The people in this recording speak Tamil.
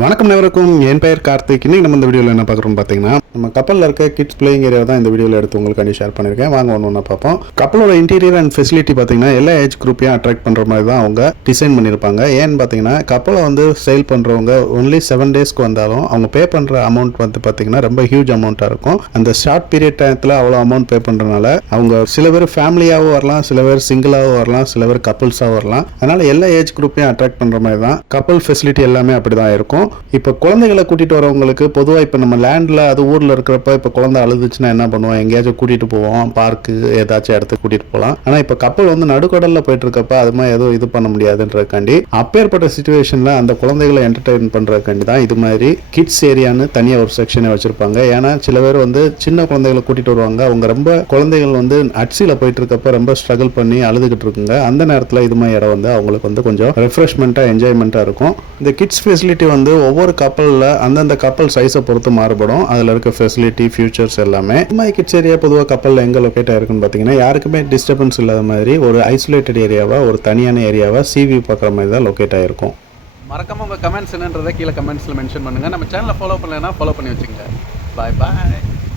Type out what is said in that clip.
வணக்கம் நேவருக்கும் என் பெயர் கார்த்திக். இன்னைக்கு நம்ம இந்த வீடியோவில் என்ன பார்க்குறோம் பார்த்தீங்கன்னா நம்ம கப்பலில் இருக்க கிட்ஸ் பிளேயிங் ஏரியா தான் இந்த வீடியோவில் எடுத்து உங்களுக்காண்டி ஷேர் பண்ணியிருக்கேன். வாங்க ஒன்று ஒன்று பார்ப்போம். கப்பலோட இன்டீரியர் அண்ட் ஃபெசிலிட்டி பார்த்தீங்கன்னா எல்லா ஏஜ் குரூப்பையும் அட்ராக்ட் பண்ணுற மாதிரி தான் அவங்க டிசைன் பண்ணியிருப்பாங்க. ஏன்னு பார்த்தீங்கன்னா கப்பலை வந்து சேல் பண்ணுறவங்க ஒன்லி செவன் டேஸ்க்கு வந்தாலும் அவங்க பே பண்ணுற அமௌண்ட் வந்து பார்த்தீங்கன்னா ரொம்ப ஹியூஜ் அமௌண்ட்டாக இருக்கும். அந்த ஷார்ட் பீரியட் டயத்தில் அவ்வளோ அமௌண்ட் பே பண்ணுறதுனால அவங்க சில பேர் ஃபேமிலியாகவும் வரலாம் சில பேர் சிங்கிளாகவும் வரலாம் சில பேர் கப்புள்ஸாகவும் வரலாம். அதனால் எல்லா ஏஜ் குரூப்பையும் அட்ராக்ட் பண்ணுற மாதிரி தான் கப்பல் ஃபெசிலிட்டி எல்லாமே அப்படி தான் இருக்கும். இப்போ குழந்தைகளை கூட்டிகிட்டு வரவங்களுக்கு பொதுவாக இப்போ நம்ம லேண்டில் அது ஊரில் இருக்கிறப்ப இப்போ குழந்தை அழுதுச்சுன்னா என்ன பண்ணுவோம்? எங்கேயாச்சும் கூட்டிகிட்டு போவோம். பார்க்கு ஏதாச்சும் இடத்துக்கு கூட்டிகிட்டு போகலாம் ஆனால் இப்போ கப்பல் வந்து நடுக்கடலில் போயிட்டு இருக்கப்ப அது மாதிரி எதுவும் இது பண்ண முடியாதுன்றதுக்காண்டி அப்பேற்பட்ட சுச்சுவேஷனில் அந்த குழந்தைகளை என்டர்டெயின் பண்ணுறதுக்காண்டி தான் இது மாதிரி கிட்ஸ் ஏரியான்னு தனியாக ஒரு செக்ஷனை வச்சுருப்பாங்க. ஏன்னா சில பேர் வந்து சின்ன குழந்தைகளை கூட்டிகிட்டு வருவாங்க. அவங்க ரொம்ப குழந்தைகள் வந்து அட்சியில் போயிட்டு இருக்கப்ப ரொம்ப ஸ்ட்ரகிள் பண்ணி அழுதுகிட்டு இருக்குங்க. அந்த நேரத்தில் இது மாதிரி இடம் வந்து அவங்களுக்கு வந்து கொஞ்சம் ரெஃப்ரெஷ்மெண்ட்டாக என்ஜாய்மெண்ட்டாக இருக்கும். இந்த கிட்ஸ் ஃபெசிலிட்டி வந்து ஒவ்வொரு கப்பலில் அந்தந்த கப்பல் சைஸை பொறுத்து மாறுபடும். அதில் இருக்க ஃபெசிலிட்டி ஃபியூச்சர்ஸ் எல்லாமே. மை மாதிரி கிட்ஸ் ஏரியா பொதுவாக கப்பலில் எங்கே லொக்கேட் ஆயிருக்குன்னு பார்த்தீங்கன்னா யாருக்குமே டிஸ்டர்பன்ஸ் இல்லாத மாதிரி ஒரு ஐசோலேட்டட் ஏரியாவாக ஒரு தனியான ஏரியாவாக சிவி பார்க்குற மாதிரி தான் லொக்கேட் ஆயிருக்கும். மறக்காம உங்கள் கமெண்ட்ஸ் என்னன்றதை கீழே கமெண்ட்ஸில் மென்ஷன் பண்ணுங்கள் நம்ம சேனலை ஃபாலோ பண்ணலைன்னா ஃபாலோ பண்ணி வச்சுங்க பாய் பாய்